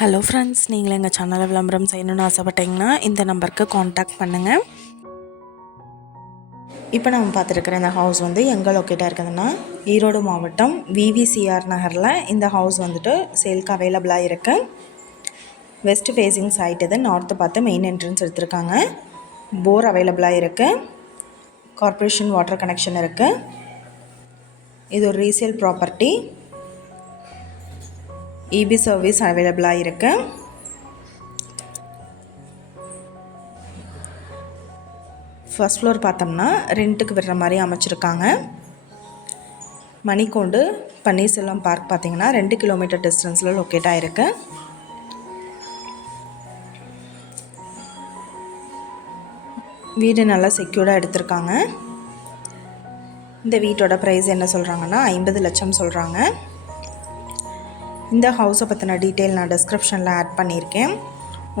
Hello friends, நீங்கள் எங்கள் சேனலை விளம்பரம் செய்யணுன்னு ஆசைப்பட்டீங்கன்னா இந்த நம்பருக்கு காண்டாக்ட் பண்ணுங்கள். இப்போ நம்ம பார்த்துருக்குற இந்த ஹவுஸ் வந்து எங்கே லொக்கேட்டாக இருக்குதுன்னா ஈரோடு மாவட்டம் விவிசிஆர் நகரில் இந்த ஹவுஸ் வந்துட்டு சேல்க்கு அவைலபிளாக இருக்குது. வெஸ்ட் ஃபேஸிங் சைட் இது, நார்த்து பார்த்து மெயின் என்ட்ரன்ஸ் எடுத்திருக்காங்க. போர் அவைலபிளாக இருக்குது. கார்ப்பரேஷன் வாட்டர் கனெக்ஷன் இருக்குது. இது ஒரு ரீசேல் ப்ராப்பர்ட்டி. இபி சர்வீஸ் அவைலபிளாக இருக்குது. ஃபர்ஸ்ட் ஃப்ளோர் பார்த்தோம்னா ரெண்ட்டுக்கு விடுற மாதிரி அமைச்சிருக்காங்க. மணிக்கூண்டு பன்னீர்செல்வம் பார்க் பார்த்திங்கன்னா 2 கிலோமீட்டர் டிஸ்டன்ஸில் லொக்கேட் ஆகிருக்கு. வீடு நல்லா செக்யூர்டாக எடுத்திருக்காங்க. இந்த வீட்டோட ப்ரைஸ் என்ன சொல்கிறாங்கன்னா 50 லட்சம் சொல்கிறாங்க. இந்த ஹவுஸை பற்றின டீட்டெயில் நான் டிஸ்கிரிப்ஷனில் ஆட் பண்ணியிருக்கேன்.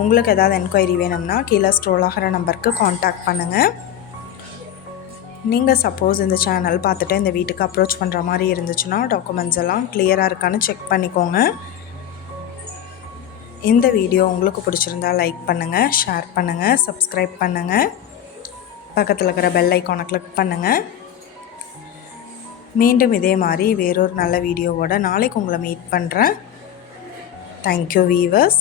உங்களுக்கு ஏதாவது என்கொயரி வேணும்னா கீழே ஸ்க்ரோல் ஆகிற நம்பருக்கு காண்டாக்ட் பண்ணுங்கள். நீங்கள் சப்போஸ் இந்த சேனல் பார்த்துட்டு இந்த வீட்டுக்கு அப்ரோச் பண்ணுற மாதிரி இருந்துச்சுன்னா டாக்குமெண்ட்ஸ் எல்லாம் கிளியராக இருக்கான்னு செக் பண்ணிக்கோங்க. இந்த வீடியோ உங்களுக்கு பிடிச்சிருந்தா லைக் பண்ணுங்கள், ஷேர் பண்ணுங்கள், சப்ஸ்கிரைப் பண்ணுங்கள், பக்கத்தில் இருக்கிற பெல் ஐக்கானை கிளிக் பண்ணுங்கள். மீண்டும் இதே மாதிரி வேறொரு நல்ல வீடியோவோட நாளைக்கு உங்களை மீட் பண்ணுறேன். Thank you viewers.